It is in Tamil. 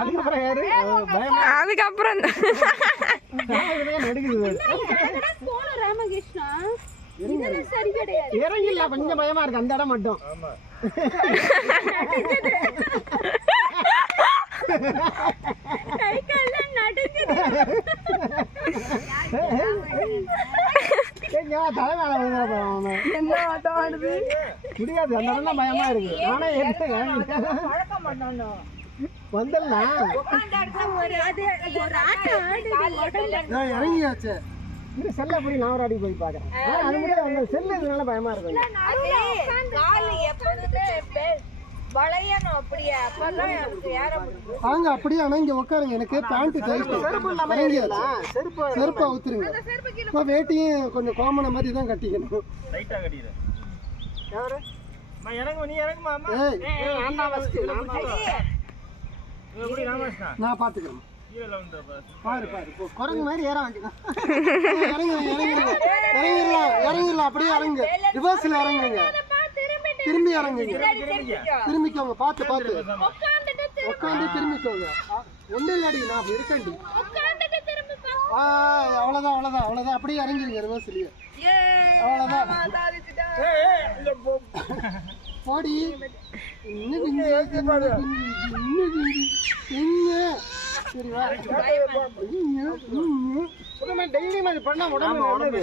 அதுக்கப்புறம் யாரு அதுக்கப்புறம் ராமகிருஷ்ணா இறங்கில கொஞ்சம் பயமா இருக்கு அந்த இடம் மட்டும். முடியாது அந்த இடம் பயமா இருக்கு. நானே வந்துடலாம் இறங்கியாச்சு. இது செல்ல அப்படி நான் ஒரு அடி போய் பாக்குறேன். அது மட்டும் அந்த செல்லு இதனால பயமா இருக்கும். வாங்க அப்படியே ஆனா இங்க உட்காருங்க. எனக்கு பேண்ட் செருப்பு அவுத்துருங்க. வேட்டியும் கொஞ்சம் கோமன மாதிரி தான் கட்டிக்கணும். நான் பாத்துக்கிறேன். பாரு பாரு குரங்கு மாதிரி ஏற வேண்டியதான். இறங்கிடலாம் அப்படியே இறங்குங்க. ரிவர்ஸ்ல இறங்குங்க. திரும்பி இறங்குங்க. திரும்பிக்கோங்க. பார்த்து பார்த்து உட்காந்து திரும்பிக்கோங்க. ஒன்றும் இல்லடி நான் அப்படி இருக்கேன்டி. அவ்வளோதான் அவ்வளோதான் அவ்வளோதான். அப்படியே இறங்கிருங்க ரிவர்ஸ்லயே. அவ்வளோதான் போடி. சரிவா டெய்லி மாதிரி பண்ணா உடம்பு